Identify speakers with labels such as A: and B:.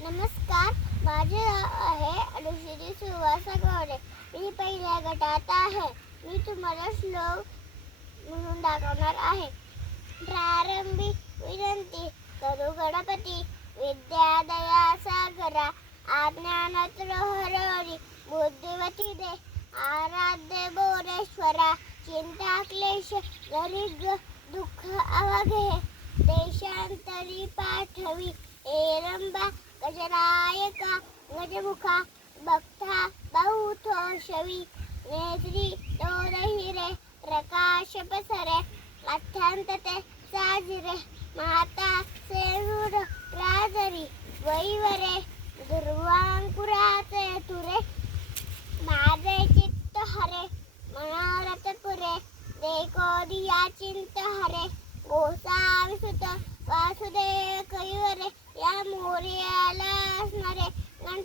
A: नमस्कार माझे नाव आहे अनुश्री सुवासा गवडे मी पहिल्या गटात आहे. मी तुम्हाला श्लोक म्हणून दाखवणार आहे. प्रारंभी विनंती करू गणपती विद्या दया सागरा आज्ञानात्र हरहरी बुद्धिवती दे आराध्य बोरेश्वरा चिंता क्लेश दरिद्र दुःख अवघे देशांतरी पाठवी एरंबा गजरायका गजमुखा भक्ता बहुतोषवी नेत्री हिरे प्रकाश पसरे अथ्यंतते साजिरे। माता सेवूर राजरी वैवरे दुर्वांकुराचे तुरे। माझे चित्त हरे मनोरथ पुरे देखो दिया चिंत हरे। गोसावी वासुदेव कैवरे या मोरे